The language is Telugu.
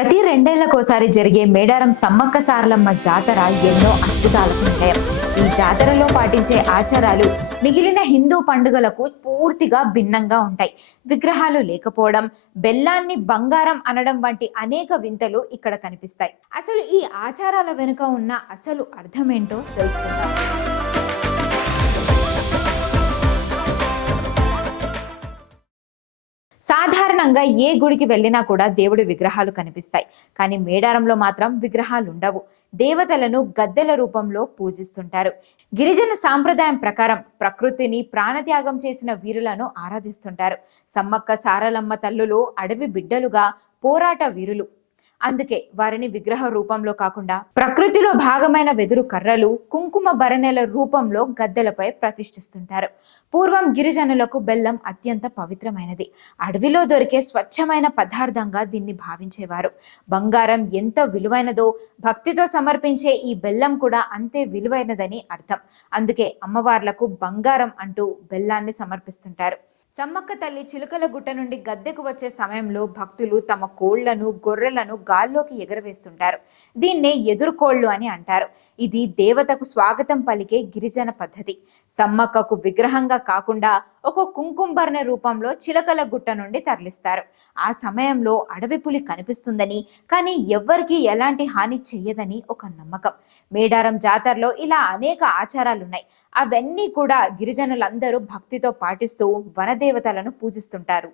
ప్రతి రెండేళ్ళకోసారి జరిగే మేడారం సమ్మక్క సారలమ్మ జాతర ఎన్నో అద్భుతాలకు నిలయం ఈ జాతరలో పాటించే ఆచారాలు మిగిలిన హిందూ పండుగలకు పూర్తిగా భిన్నంగా ఉంటాయి. విగ్రహాలు లేకపోవడం బెల్లాన్ని బంగారం అనడం వంటి అనేక వింతలు ఇక్కడ కనిపిస్తాయి. అసలు ఈ ఆచారాల వెనుక ఉన్న అసలు అర్థమేంటో తెలుసుకుందాం. సాధారణంగా ఏ గుడికి వెళ్ళినా కూడా దేవుడి విగ్రహాలు కనిపిస్తాయి. కానీ మేడారంలో మాత్రం విగ్రహాలు ఉండవు. దేవతలను గద్దెల రూపంలో పూజిస్తుంటారు. గిరిజన సాంప్రదాయం ప్రకారం ప్రకృతిని ప్రాణత్యాగం చేసిన వీరులను ఆరాధిస్తుంటారు. సమ్మక్క సారలమ్మ తల్లులు అడవి బిడ్డలుగా పోరాట వీరులు. అందుకే వారిని విగ్రహ రూపంలో కాకుండా ప్రకృతిలో భాగమైన వెదురు కర్రలు కుంకుమ భరణెల రూపంలో గద్దెలపై ప్రతిష్ఠిస్తుంటారు. పూర్వం గిరిజనులకు బెల్లం అత్యంత పవిత్రమైనది. అడవిలో దొరికే స్వచ్ఛమైన పదార్థంగా దీన్ని భావించేవారు. బంగారం ఎంత విలువైనదో భక్తితో సమర్పించే ఈ బెల్లం కూడా అంతే విలువైనదని అర్థం. అందుకే అమ్మవార్లకు బంగారం అంటూ బెల్లాన్ని సమర్పిస్తుంటారు. సమ్మక్క తల్లి చిలుకల గుట్ట నుండి గద్దెకు వచ్చే సమయంలో భక్తులు తమ కోళ్ళను గొర్రెలను గాల్లోకి ఎగరవేస్తుంటారు. దీన్నే ఎదురుకోళ్ళు అని అంటారు. ఇది దేవతకు స్వాగతం పలికే గిరిజన పద్ధతి. సమ్మక్కకు విగ్రహంగా కాకుండా ఒక కుంకుంబర్ణ రూపంలో చిలకల గుట్ట నుండి తరలిస్తారు. ఆ సమయంలో అడవి పులి కనిపిస్తుందని కానీ ఎవ్వరికీ ఎలాంటి హాని చెయ్యదని ఒక నమ్మకం. మేడారం జాతరలో ఇలా అనేక ఆచారాలున్నాయి. అవన్నీ కూడా గిరిజనులందరూ భక్తితో పాటిస్తూ వనదేవతలను పూజిస్తుంటారు.